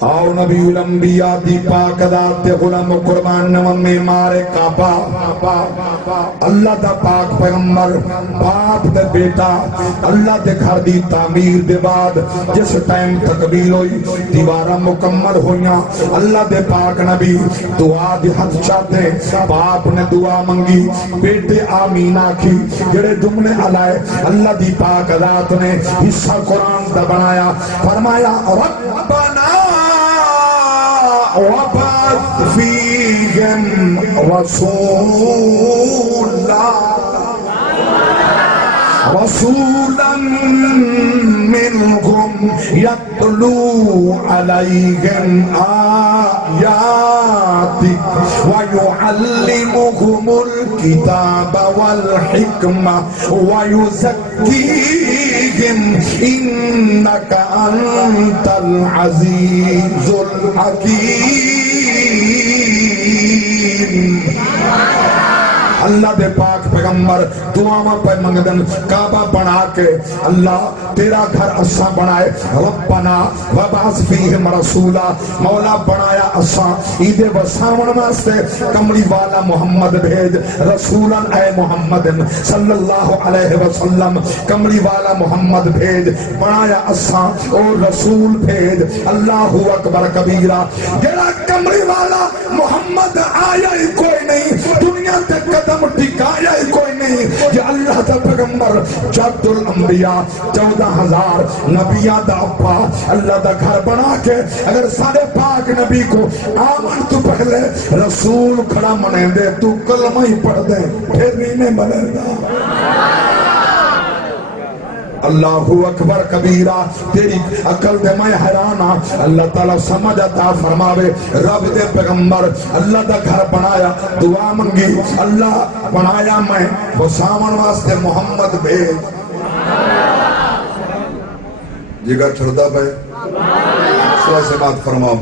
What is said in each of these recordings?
آؤ نبی الانبیاء دی پاک ذات دے غلام قربان نومی مارے کعبہ اللہ دا پاک پیغمبر باپ دے بیٹا اللہ دے گھر دی تعمیر دے بعد جس ٹائم تکمیل ہوئی دیوارہ مکمل ہویاں اللہ دے پاک نبی دعا دی ہاتھ چاہتے باپ نے دعا منگی بیٹے آمین آکھی جڑے جملے علائے اللہ دی پاک ذات نے حصہ قرآن دا بنایا فرمایا ربنا وَبَعَثْ فِيهِمْ رَسُولًا مِّنْهُمْ يَتْلُو عَلَيْهِمْ آيَاتِكَ وَيُعَلِّمُهُمُ الْكِتَابَ وَالْحِكْمَةَ وَيُزَكِّيهِمْ إِنَّكَ أَنْتَ الْعَزِيزُ الْحَكِيمُ اللہ دے پاک پیغمبر دعاواں پہ منگدن کعبہ بنا کے اللہ تیرا گھر اساں بنائے ربنا وبعث فیہم رسولا مولا بنایا اساں عید وساون واسطے کملی والا محمد بھیج رسولا اے محمد صلی اللہ علیہ وسلم کملی والا محمد بھیج بنایا اساں اور رسول بھیج اللہ اکبر کبیرہ جڑا کملی والا محمد آیا ہی کوئی نہیں دنیا تے قدم ٹھکایا ہی کوئی نہیں یہ اللہ دا پیغمبر جد الانبیاء 14,000 نبیان دا اپا اللہ دا گھر بنا کے اگر سارے پاک نبی کو آمن تو پہلے رسول کھڑا منے دے تو کلمہ ہی پڑھ دے پھر نہیں منے گا اللہ اکبر کبیرہ تیری عقل دے میں حیرانہ اللہ تعالیٰ سمجھ عطا فرماوے رب دے پیغمبر اللہ دا گھر بنایا دعا منگی اللہ بنایا میں وساون واسطے محمد بھیج جگر چھڑتا بھائی سوائے سے بات فرماؤ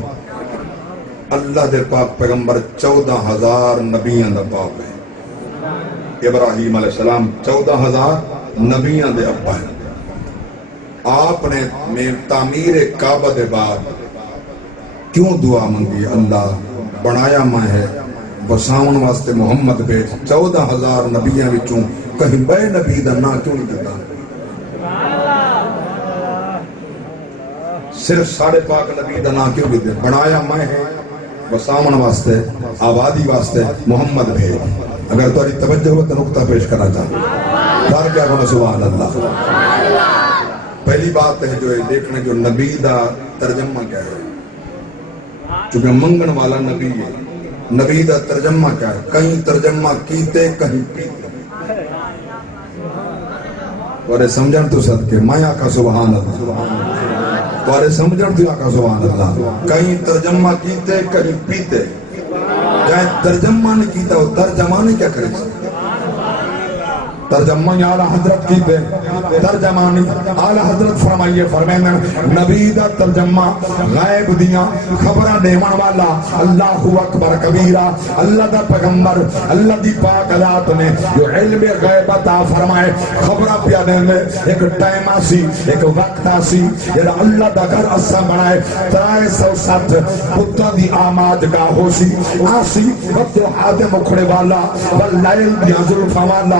اللہ دے پاک پیغمبر 14,000 نبیان دا باپ ہے ابراہیم علیہ السلام 14,000 نبیان دے ابا ہے آپ نے تعمیر کعبہ دے بعد کیوں دعا منگی اللہ بنایا میں ہے بساون واسطے محمد بھیج 14,000 نبیاں وچوں کہیں بے نبی دا نا کیوں نہیں دیتا صرف ساڑھے پاک نبی دا نا کیوں نہیں دیتا بنایا میں ہے بساون واسطے آبادی واسطے محمد بھیج اگر تاری توجہ ہو تو نقطہ پیش کرنا چاہتا دار کیا بنا سبحان اللہ پہلی بات ہے جو دیکھنے جو نبی دا ترجمہ کیا ہے چونکہ منگن والا نبی ہے نبی دا ترجمہ کیا ہے کہیں ترجمہ کیتے کہیں پیتے توارے سمجھن تو صدقے میں آقا سبحان اللہ توارے سمجھن تو آقا سبحان اللہ کہیں ترجمہ کیتے کہیں پیتے جائے ترجمہ نہیں کیتا ہو ترجمہ نہیں کیا کرے ترجمہ اعلیٰ حضرت کی دے ترجمانی اعلیٰ حضرت فرمائیے فرمائیے نبی دا ترجمہ غیب دیاں خبرہ دیوان والا اللہ اکبر کبیرہ اللہ دا پیغمبر اللہ دی پاک ذات نے جو علم غیب عطا فرمائے خبرہ پیانے میں ایک ٹائم آسی ایک وقت آسی یہ اللہ دا گھر اسا بنائے 360 پتہ دی آماد گاہ ہوسی آسی وقت حاد مکھڑے والا واللیل دیاں ظلفہ والا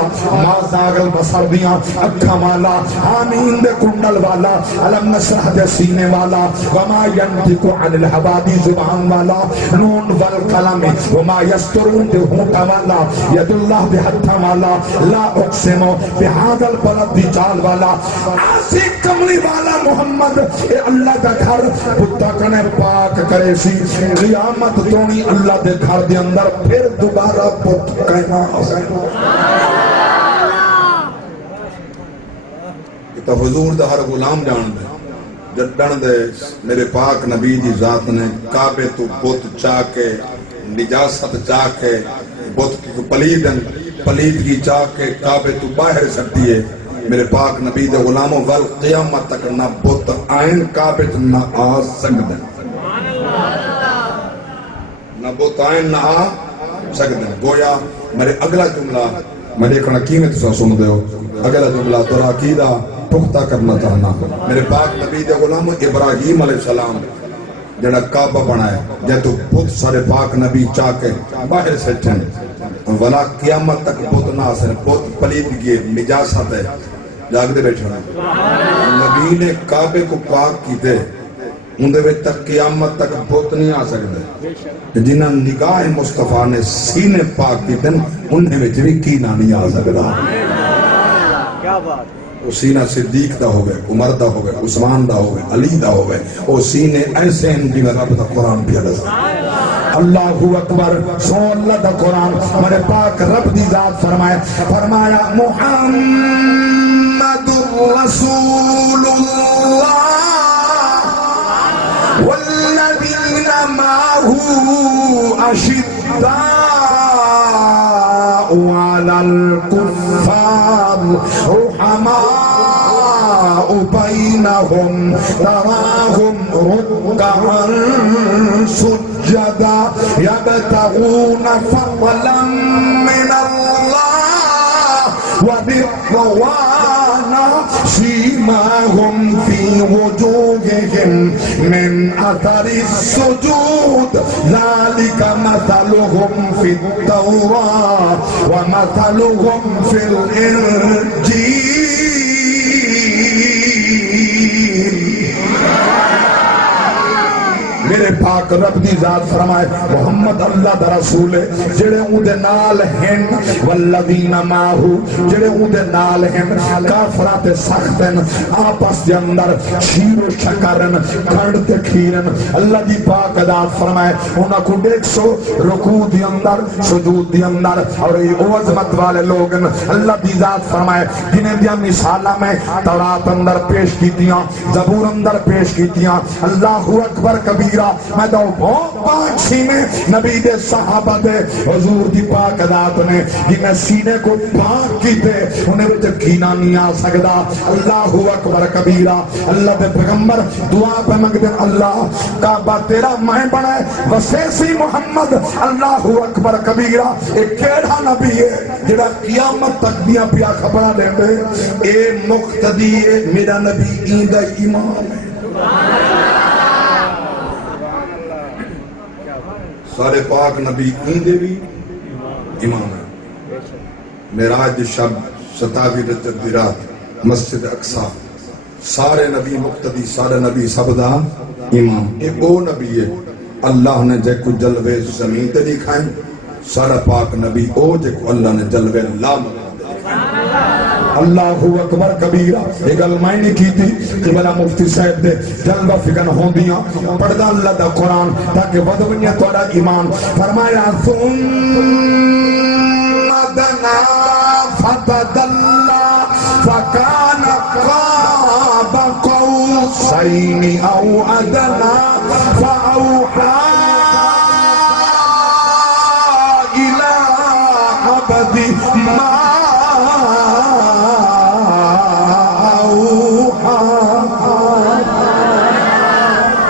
داغل بسر دیاں اکھا والا آمین دے کنڈل والا علم نشرح دے سینے والا وما ینتقو عن الحبادی زبان والا نون والقلم وما یسترون دے ہونٹا والا ید اللہ دے حتہ والا لا اقسمو بہاد البلد دی چال والا آسی کملی والا محمد اے اللہ دا گھر بتا کنے پاک کرے سی قیامت دونی اللہ دے گھر دے اندر پھر دوبارہ پت کہنا تو حضور دا ہر غلام جان دے جب ڈن دے میرے پاک نبی دی ذات نے کعبے تو بت چاہ کے نجاست چاہ کے بت کی پلید کی چاہ کے کعبے تو باہر سکتی ہے میرے پاک نبی دے غلاموں والقیامت تک نہ بت آئین کعبے تو نہ آ سکتے نہ بت آئین نہ آ سکتے گویا میرے اگلا جملہ میں دیکھنا کیمت سا سن دے ہو اگلا جملہ تو عقیدہ پختہ کرنا چاہنا میرے پاک نبی دے غلام ابراہیم علیہ السلام جڑا کعبہ بنائے جے تو بت سارے پاک نبی چاہ کے باہر سٹھن ولا قیامت تک بت نہ آسن بت پلید گئے نجاست ہے جاگ دے بیٹھنا نبی نے کعبے کو پاک کی دے اندھے وے تک قیامت تک بت نہیں آ سکتے جنہاں نگاہ مصطفیٰ نے سینے پاک کی دن انہیں وچ بھی کینہ نہیں آ سکتا کیا بات وہ سینہ صدیق دا ہوئے عمر دا ہوئے عثمان دا ہوئے علی دا ہوئے وہ سینے ایسے ہیں جنہاں رب دا قرآن بھی علیہ اللہ اکبر سو اللہ دا قرآن ہمارے پاک رب دی ذات فرمایا محمد رسول اللہ والذین معه اشداء على الكفار رحماء بينهم تراهم ركعا سجدا يبتغون فضلا من الله ورضوانا سيماهم في وجوههم من اثر السجود ذلك مثلهم في التوراة ومثلهم في الإنجيل میرے پاک رب دی ذات فرمائے محمد اللہ دا رسول ہے جڑے اون دے نال ہیں والذین معه جڑے اون دے نال ہیں کافرات سخت ہیں آپس دے اندر شیر و شکرن کھڑ تے کھیرن اللہ دی پاک ذات فرمائے انہاں کو 100 رکوع دی اندر سجود دی اندر اور یہ عظمت والے لوگ اللہ دی ذات فرمائے جنہیں دیا مثالاں میں تورات اندر پیش کیتیاں زبور اندر پیش کیتیاں اللہ اکبر کبیر میں تو بہت پاک میں نبی دے صحابہ دے حضور دی پاک ذات نے جنہیں سینے کو پاک کی دے انہیں وچ کینہ نہیں آ سکدا اللہ اکبر کبیرہ اللہ دے پیغمبر دعا پہ منگ دیں اللہ کعبہ تیرا میں بنائے وسیسی محمد اللہ اکبر کبیرہ ایک کیڑا نبی ہے جڑا قیامت تک دیا پیا خبرہ دیں دے اے مقتدی میرا نبی ایندہ ایمان ہے سارے پاک نبی ایندے بھی ایمان ہے معراج شب 27 رجب دی رات مسجد اقصی سارے نبی مقتدی سارے نبی سب دا ایمان ایک وہ نبی ہے اللہ نے جے کو جلوے زمین تے دکھائیں سارا پاک نبی او جے کو اللہ نے جلوے لام اللہ اکبر کبیرہ ایک علمائنی کی تھی قبلہ مفتی صاحب دے جلوہ فکن ہوں دیاں پڑھدا اللہ دا قرآن تاکہ بدونیہ توڑا ایمان فرمایا ثم دنا فتدلّا فکان قاب قوسین او ادنا فاوحا الى عبد ما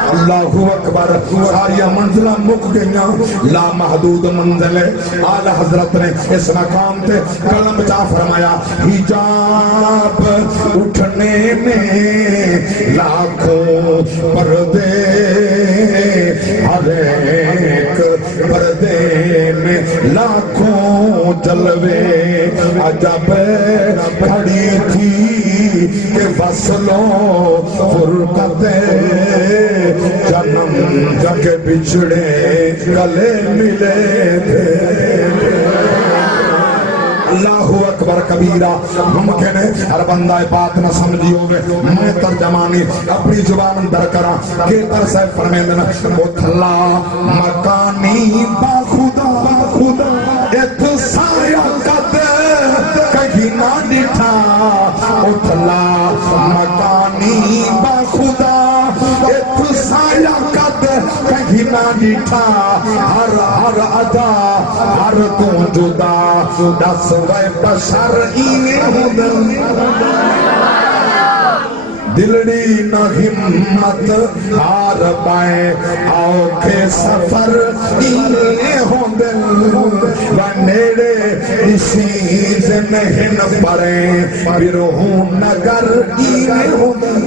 اللہ اکبر ساری منزلہ مک گئیاں لا محدود منزل ہے اعلی حضرت نے اس مقام تے کلم چاہ فرمایا حجاب اٹھنے میں لاکھوں پردے ہر ایک پردے میں لاکھوں جلوے عجب کھڑی تھی کہ فصلوں فرقتے جنم جگ بچھڑے گلے ملے تھے اللہ اکبر کبیرہ ممکن ہے ہر بندہ بات نہ سمجھی ہوئے میں ترجمانی اپنی زبان اندر کرا کہ ترسے فرمیدن وہ تھلا مکانی با خدا ایت سایہ قد کہیں نہ ڈٹھا وہ تھلا مکانی با خدا ایت سایہ قد کہیں نہ ڈٹھا ہر ادا ہر تو جدا دس وے بشر اینے ہودن دلڑی نہ ہمت ہار پائے آوکھے سفر اینے ہوندن ونیڑے اسی زنہن پریں برہون نگر اینے ہوندن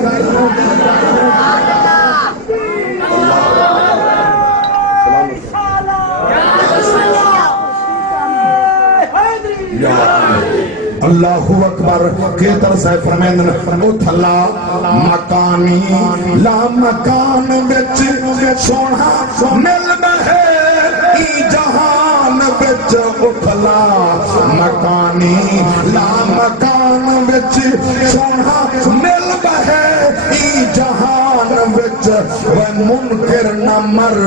اللہ اکبر کی طرح سے فرمائن اتھلا مکانی لا مکان بچ سونا مل بہے ای جہان بچ اتھلا مکانی لا مکان بچ سونا مل بہے ای جہان بچ وہ منکر نمر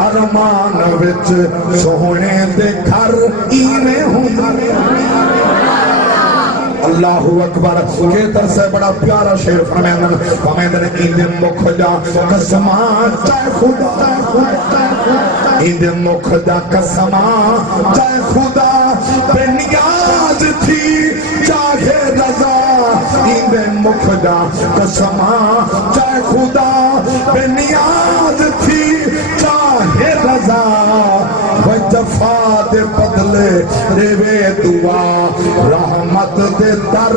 ارمان بچ سونے دے گھر اینے ہوں اللہ اکبر کے در سے بڑا پیارا شیر فرمیندن ایندن مکھجا قسمان چاہے خدا ایندن مکھجا قسمان چاہے خدا بے نیاز تھی چاہے رضا ایندن مکھجا قسمان چاہے خدا بے نیاز تھی چاہے رضا وہ جفا دے بدلے ریوے دعا رحمت دے در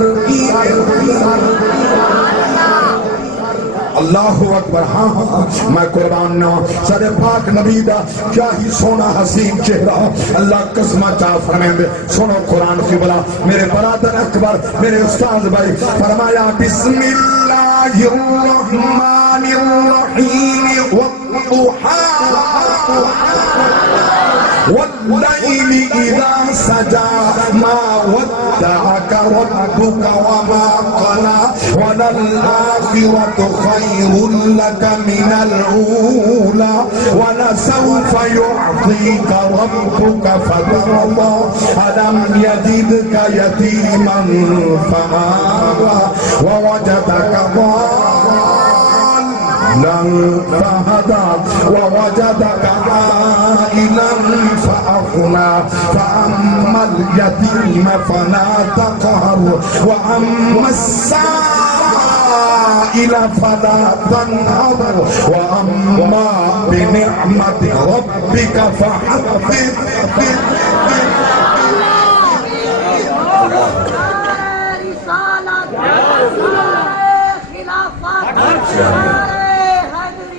اللہ اکبر ہاں میں قربان نہ سارے پاک نبی دا کیا ہی سونا حسین چہرہ اللہ قسمہ چاہ فرمائیں دے سنو قرآن کی بلا میرے برادر اکبر میرے استاذ بھائی فرمایا بسم اللہ الرحمن الرحیم والضحى والليل إذا سجى ما ودعك ربك وما قلى وللآخرة خير لك من الأولى ولسوف يعطيك ربك فترضى ألم يجدك يتيما فآوى ووجدك ضالا فهدى ووجدك عائلا فأغنى فأما اليتيم فلا تقهر وأما السائل فلا تنهر وأما بنعمة ربك فحدث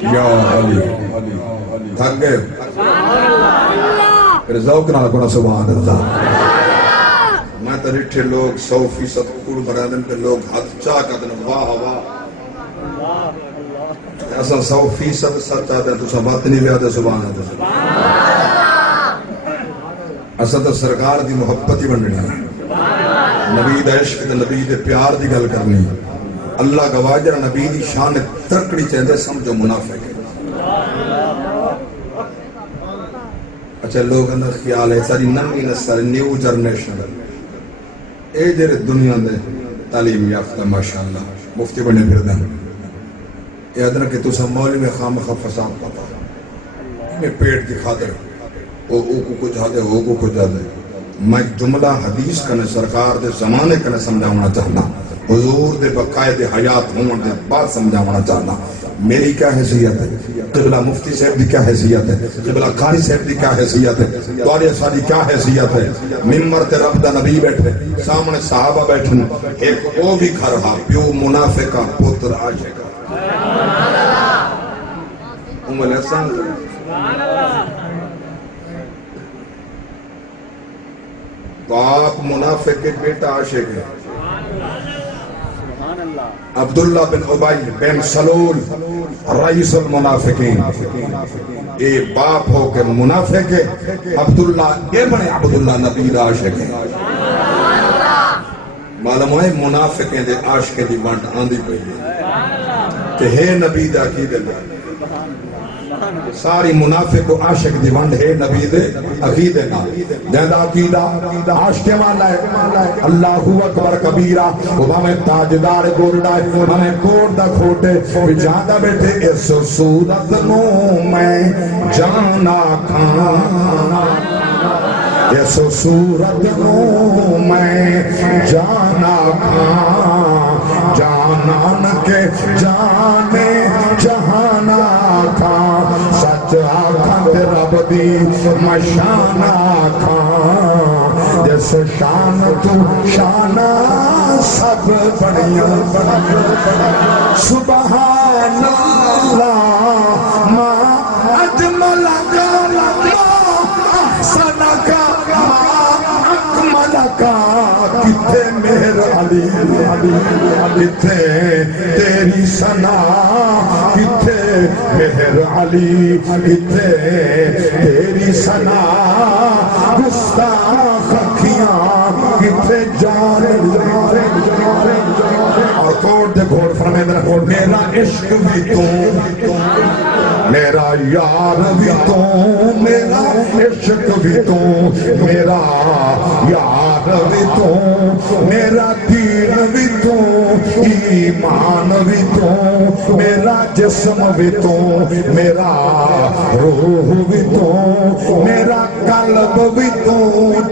یا علی تھک گئے پھر ذوق نہ لگنا سبحان اللہ میں تو رٹھے لوگ 100% کڑ برادن پہ لوگ ہاتھ چاہ کہتے ہیں واہ واہ ایسا 100% سچ آتے ہیں تو سب بات نہیں لے آتے سبحان اللہ ایسا تو سرکار دی محبت ہی بننی ہے نبی دا عشق تے نبی دے پیار دی گل کرنی اللہ گواہ جرا نبی دی شان ترکڑی چاہتے سمجھو منافق ہے اچھا لوگ اندر خیال ہے ساری نمی نسل نیو جنریشن اے جرے دنیا دے تعلیم یافتہ ماشاءاللہ مفتی بنے پھر دن اے ادھر کہ تو سا مولی میں خام خف فساد پتا میں پیٹ کی خاطر او کو کچھ آدھے او کو کچھ آدھے میں جملہ حدیث کنے سرکار دے زمانے کنے سمجھاؤنا چاہنا حضور دے بقائد حیات ہون دے بات سمجھاؤنا چاہنا میری کیا حیثیت ہے قبلہ مفتی صاحب دی کیا حیثیت ہے قبلہ قاری صاحب دی کیا حیثیت ہے دواری اسادی کیا حیثیت ہے ممبر تے رب دا نبی بیٹھے سامنے صحابہ بیٹھے ایک او بھی گھر ہا پیو منافقہ پتر عاشقہ ام الحسن تو آپ منافق کے بیٹا عاشق ہے عبداللہ بن عبی بن سلول رئیس المنافقین اے باپ ہو کے منافق ہے عبداللہ ابن عبداللہ نبی دا عاشق ہے معلوم ہے منافقیں دے عاشق دی بانٹ آندھی پئی ہے کہ ہے نبی دا کی دل ساری منافق و عاشق دی بانٹ ہے نبی دے عقیدے نا دیدہ عقیدہ عاشق والا ہے اللہ اکبر کبیرہ وہ ہمیں تاجدار گوردہ ہمیں گوردہ کھوٹے جاندہ بیٹھے اس صورت نو میں جانا کھانا اس صورت نو میں جانا کھانا جانان کے جانے جہانا کھانا سچ آکھاں تے رب دی مشانہ کھاں جس شان تو شانہ سب بڑیاں سبحان اللہ ما اجمل کا احسن کا ما اکمل کا کتے میں کتھے تیری ثنا کتھے مہر علی کتھے تیری ثنا گستاخ اکھیاں کتھے جان اور کوڑ دے گھوڑ فرمائے میرا عشق بھی تو میرا یار بھی تو میرا عشق بھی تو میرا یار بھی تو میرا دین بھی تو ایمان بھی تو میرا جسم بھی تو میرا روح بھی تو میرا قلب بھی تو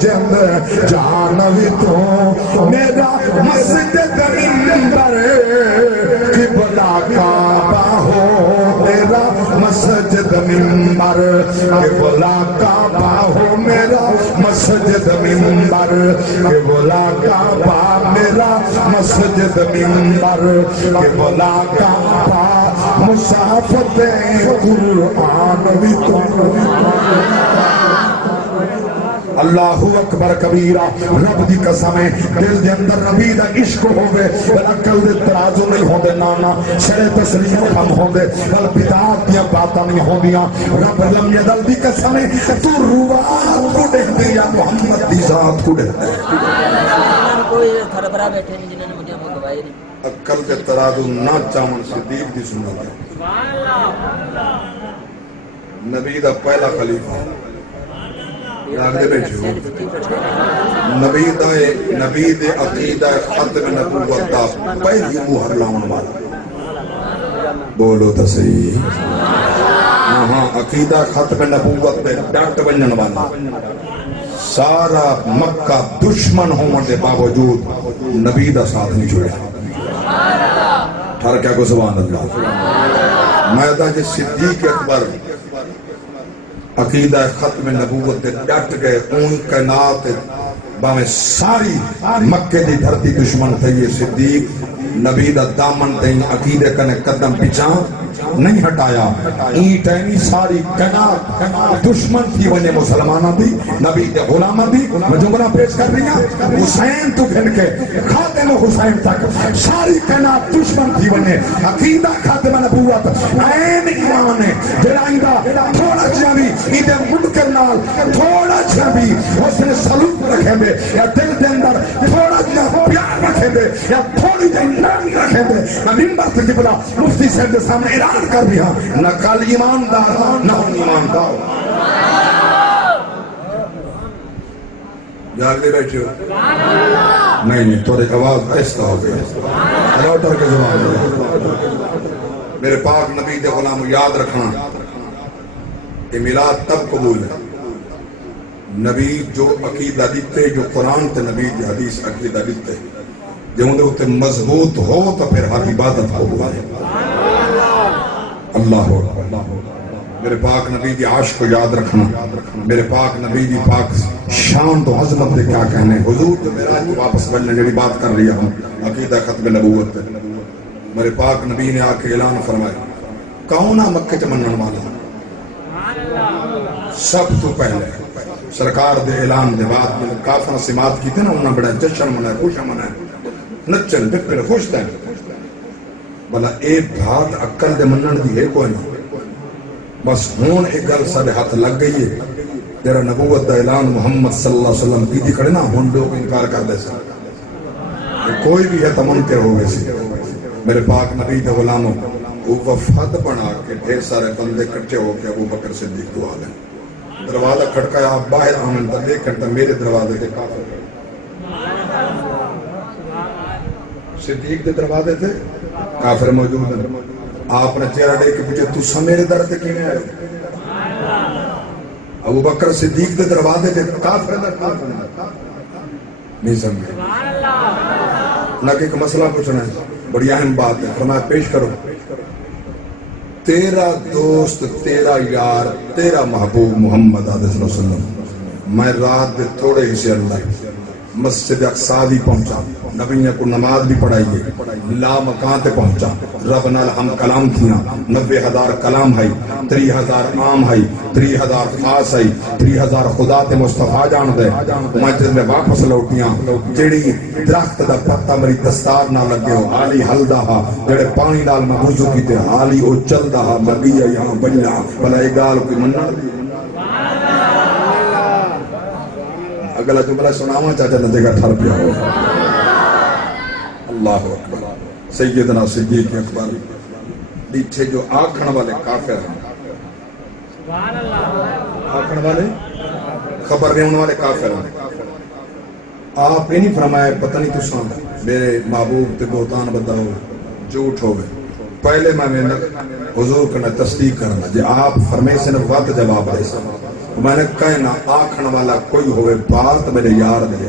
جند جان بھی تو میرا مسجد منبر قبلہ کعبہ ہو میرا مسجد منبر قبلہ کعبہ ہو میرا مسجد منبر قبلہ کعبہ میرا مسجد منبر قبلہ کعبہ مسافت قرآن بھی تو اللہ اکبر کبیرہ رب دی قسم ہے دل دے اندر نبی دا عشق ہوئے بل عقل دے ترازو نہیں ہوندے نانا شرع تسلیم کم ہوندے بل بدعات دیا باتاں نہیں ہوندیاں رب لم یدل دی قسم ہے تو روات کو دے دے یا محمد دی ذات کو دے دے کوئی تھربرا بیٹھے نہیں جنہوں نے مجھے وہ گواہی نہیں عقل دے ترازو نہ چاہن صدیق دی سنت ہے نبی دا پہلا خلیفہ نبی دے عقیدہ ختم نبوت دا پہلی مہر لاؤن والا بولو تو صحیح ہاں عقیدہ ختم نبوت دے ڈاکٹ بنن والا سارا مکہ دشمن ہون دے باوجود نبی دا ساتھ نہیں چھوڑا ٹھر کیا کو سبحان اللہ میں دا جس صدیق اکبر عقیدہ ختم نبوت ڈٹ گئے اون کائنات باویں ساری مکے دی دھرتی دشمن تھے یہ صدیق نبی دا دامن تھے عقیدے کنے قدم پیچھان نہیں ہٹایا اینٹ اینی ساری کائنات دشمن تھی ونے مسلمانہ دی نبی دے غلامہ دی میں جملہ پیش کر رہی ہوں حسین تو گھن کے خاتم حسین تک ساری کائنات دشمن تھی ونے عقیدہ خاتم نبوت این ایمان ہے جرائندہ تھوڑا جنبی ایدے منکر نال تھوڑا جنبی حسن سلوک رکھیں دے یا دل دے اندر تھوڑا جنبی پیار رکھیں دے یا تھوڑی جنبی نرمی رکھیں دے میں ممبر سے قبلہ مفتی صاحب دے سامنے اعلان کر دیا نہ کل ایماندار نہ ہم ایماندار جاگ دے بیٹھے ہو نہیں تھوڑے آواز ایسا ہو گیا راؤٹر کے زبان دے میرے پاک نبی دے غلام یاد رکھنا کہ میلاد تب قبول ہے نبی جو عقیدہ دیتے جو قرآن تے نبی دی حدیث عقیدہ دیتے جو اندھے ہوتے مضبوط ہو تو پھر ہر عبادت قبول ہے اللہ میرے پاک نبی دی عاشق کو یاد رکھنا میرے پاک نبی دی پاک شان تو عظمت دے کیا کہنے حضور تو میرا جو واپس بننے جڑی بات کر رہی ہوں عقیدہ ختم نبوت ہے میرے پاک نبی نے آکے اعلان فرمایا کونہ مکہ چمنن والا سب تو پہلے سرکار دے اعلان دے بعد کافر سماعت کی تھے نا انہوں نے بڑا جشن منائے خوشا منائے نچن ڈپر خوش تھے بلا ایک بھات عقل دے منن دی ہے کوئی نہیں بس ہون ایک گل ساڑے ہاتھ لگ گئی ہے تیرا نبوت دا اعلان محمد صلی اللہ علیہ وسلم کی دی کھڑے نا ہون لوگ انکار کر دے سا کوئی بھی ہے تمنکر ہو گئے سی میرے پاک نبی دے غلاموں وہ وفد بنا کے ڈھیر سارے بندے کٹھے ہو کے ابو بکر صدیق کو آ گئے دروازہ کھڑکایا آپ باہر آمن تا دیکھ کرتا میرے دروازے کے کافر صدیق دے دروازے تھے کافر موجود ہیں آپ نے چہرہ دیکھ کے پوچھے تو میرے در تے کیوں آئے ابو بکر صدیق دے دروازے تھے کافر نہیں سمجھے نہ کہ ایک مسئلہ پوچھنا ہے بڑی اہم بات ہے فرمایا پیش کرو تیرا دوست تیرا یار تیرا محبوب محمد علیہ وسلم میں رات دے تھوڑے ہی سے اللہ مسجد اقصی بھی پہنچا، نبی کو نماز بھی پڑھائیے، لا مکان تے پہنچا، رب نال ہم کلام تھیاں، 90,000 کلام ہے، 30,000 عام ہے، 30,000 خاص ہے، 30,000 خدا تے مصطفیٰ جان دے، میں جس میں واپس لوٹیاں، جیڑی درخت دا پتہ میری دستار نہ لگے ہو، حالی حل دا ہا، جیڑے پانی نال میں وضو کیتے حالی او چل دا ہا، میں گیا یہاں بنیا، بھلا ایک گال کوئی مننا دی۔ اگلا جملہ سناواں چاچا نہ جگہ ٹھر پیا ہو۔ اللہ اکبر، سیدنا صدیق اکبر دیٹھے جو آکھن والے کافر ہیں، آکھن والے خبر دینے والے کافر ہیں، آپ نہیں فرمایا پتہ نہیں تساں میرے محبوب تے بہتان بدا ہو جھوٹ ہو گئے، پہلے میں حضور کرنا تصدیق کرنا جی آپ فرمائے سے نے وقت جواب دے سا، میں نے کہنا آکھن والا کوئی ہوئے بات میرے یار دے،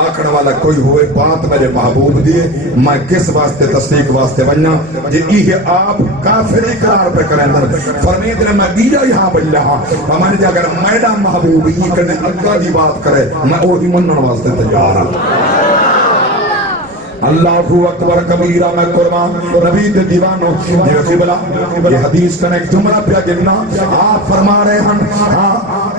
آکھن والا کوئی ہوئے بات میرے محبوب دیے، میں کس واسطے تصدیق واسطے بننا جی یہ آپ کافر اقرار پہ کریں در فرمید نے میں گیا یہاں بن رہا، میں نے اگر میڈا محبوب یہ کرنے اللہ کی بات کرے میں وہی منن واسطے تیار ہوں۔ اللہ اکبر کبیرہ میں قربان نبی دے دیوانوں یہ قبلہ یہ حدیث کا ایک جملہ پیا گرنا آپ فرما رہے ہیں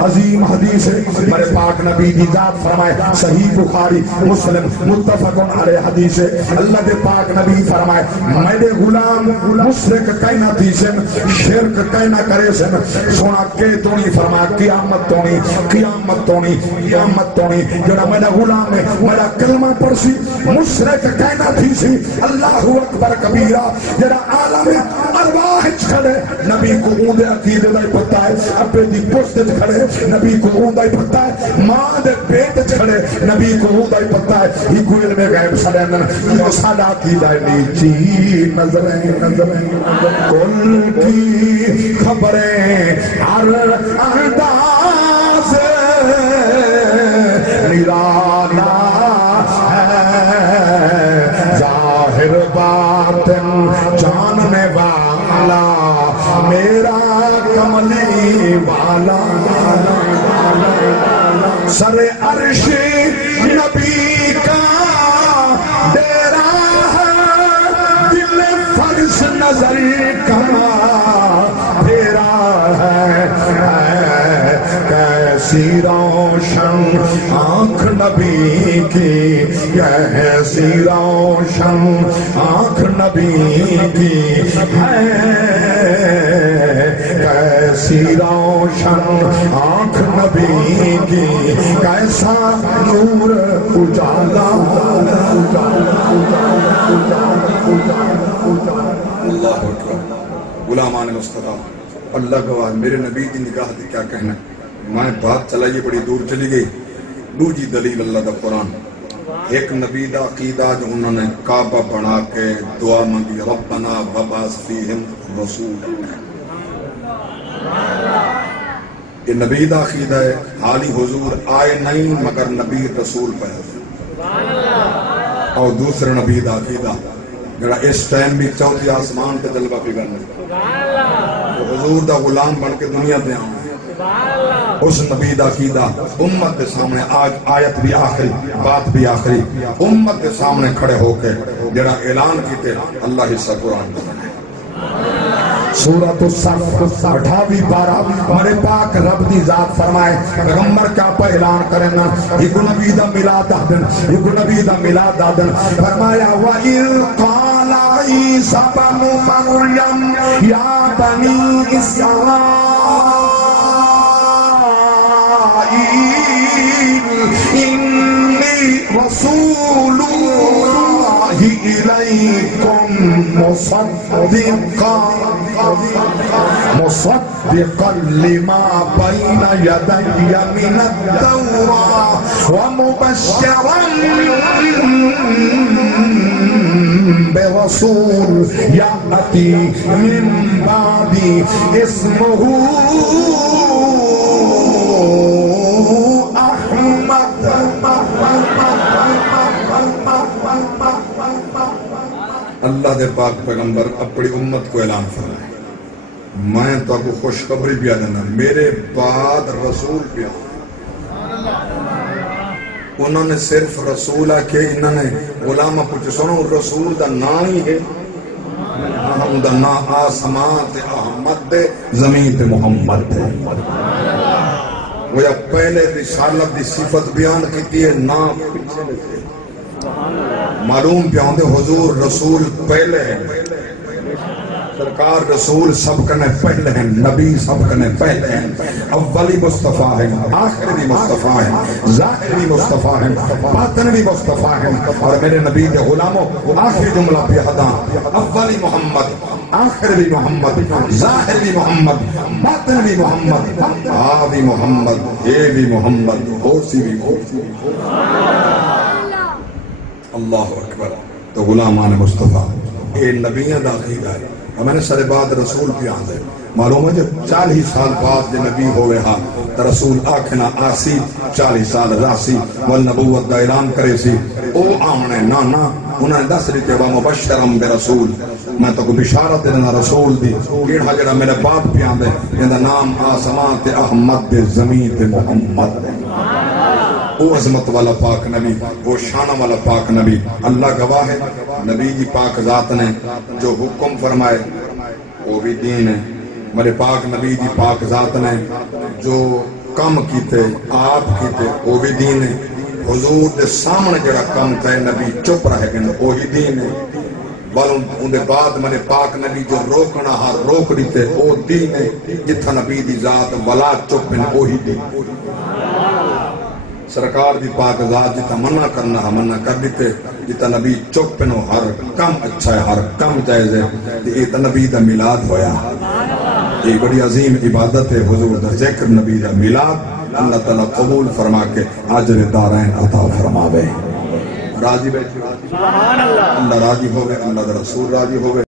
عظیم حدیث ہے میرے پاک نبی دی ذات فرمائے صحیح بخاری مسلم متفق علیہ حدیث ہے اللہ دے پاک نبی فرمائے میرے غلام مشرک کہنا تیسن شرک کہنا کرے سن سونا کے تونی فرمائے قیامت تونی قیامت تونی قیامت تونی جڑا میرا غلام ہے میرا کلمہ پرسی مشرک کہنا تھی سی اللہ اکبر کبیرہ جڑا عالم ارواح کھڑے نبی کو اون دے عقیدے دا پتہ ہے ابے دی پشت کھڑے نبی کو اون دا پتہ ہے ماں دے پیٹ کھڑے نبی کو اون دا پتہ ہے یہ کوئی علم غیب سڑن یہ ساڈا عقیدہ نیچی نظریں کل کی خبریں ہر انداز نرالا ظاہر باطن جاننے والا میرا کملی والا سر عرش نبی کا ڈیرا ہے دل فرش نظر کا پھیرا ہے کیسی روشن آنکھ نبی کی کیسی روشن آنکھ نبی کی ہے کیسی روشن آنکھ نبی کی کیسا نور اجالا اللہ اکبر غلامان مصطفیٰ اللہ گواہ میرے نبی کی نگاہ دی کیا کہنا میں بات چلائیے بڑی دور چلی گئی دوجی دلیل اللہ دا قرآن ایک نبی دا عقیدہ جو انہوں نے کعبہ بنا کے دعا مانگی ربنا وبعث فیہم رسول یہ نبی دا عقیدہ ہے حالی حضور آئے نہیں مگر نبی رسول پہ اور دوسرے نبی دا عقیدہ جڑا اس ٹائم بھی چوتھی آسمان پہ جلوہ پہ کرنا حضور دا غلام بن کے دنیا پہ آؤں اس نبی دا عقیدہ امت کے سامنے آیت بھی آخری بات بھی آخری امت کے سامنے کھڑے ہو کے جڑا اعلان کیتے اللہ حصہ قرآن سورۃ الصف 28 پارہ ہمارے پاک رب دی ذات فرمائے پیغمبر کیا پہ اعلان کریں نا ایک نبی دا میلاد دادن ایک نبی دا میلاد دادن فرمایا وَإِذْ قَالَ عِيسَى ابْنُ مَرْيَمَ يَا بَنِي إِنِّي رَسُولُ اللَّهِ إِلَيْكُمْ مصدقا لما بين يدي من التوراة ومبشرا برسول يأتي من بعدي اسمه أحمد اللہ دے پاک پیغمبر اپنی امت کو اعلان فرمائے میں تو آپ کو خوشخبری بھی آنا میرے بعد رسول بھی آنا انہوں نے صرف رسول ہے کہ انہوں نے غلامہ پوچھ سنو رسول دا نام ہی ہے ہم دا نام آسمان تے احمد دے زمین تے محمد دے وہ یا پہلے رسالت دی صفت بیان کی ہے نام پیچھے لگے معلوم پہ آندے حضور رسول پہلے ہیں سرکار رسول سب کنے پہلے ہیں نبی سب کنے پہلے ہیں اولی مصطفیٰ ہیں آخر بھی مصطفیٰ ہیں ظاہر بھی مصطفیٰ ہیں باطن بھی مصطفیٰ ہیں اور میرے نبی کے غلاموں آخری جملہ پہ حدا اولی محمد آخر بھی محمد ظاہر بھی محمد باطن بھی محمد آ بھی محمد اے بھی محمد ہوسی بھی اللہ اکبر تو غلامان مصطفیٰ اے نبیوں دا عقیدہ ہے میں نے سارے بعد رسول کی آن دے معلوم ہے جب 40 سال بعد جو نبی ہوئے ہاں تو رسول آکھنا آسی 40 سال راسی والنبوت دا اعلان کرے سی او آمنے نا انہوں نے 10 لیتے وہ مبشرم بے رسول میں تو کوئی بشارت دینا رسول دی کیڑا جڑا میرے باپ پہ آن دے جنہا نام آسمان تے احمد دے زمین تے محمد دے وہ عظمت والا پاک نبی وہ شانہ والا پاک نبی اللہ گواہ ہے نبی جی پاک ذات نے جو حکم فرمائے وہ بھی دین ہے میرے پاک نبی جی پاک ذات نے جو کم کیتے آپ کیتے وہ بھی دین ہے حضور دے سامنے جڑا کم تھے نبی چپ رہے گئے وہی دین ہے بل ان دے بعد میرے پاک نبی جو روکنا ہر روک دیتے وہ دین ہے جتھا نبی دی ذات ولا چپ ہے وہی دین سرکار دی پاک ذات جتا منع کرنا ہے منع کر دیتے جتا نبی چپ پنو ہر کم اچھا ہے ہر کم جائز ہے یہ تا نبی دا میلاد ہویا یہ بڑی عظیم عبادت ہے حضور دا ذکر نبی دا میلاد اللہ تعالیٰ قبول فرما کے عجر دارین عطا فرماوے راضی بیٹھے اللہ راضی ہوئے اللہ دا رسول راضی ہوئے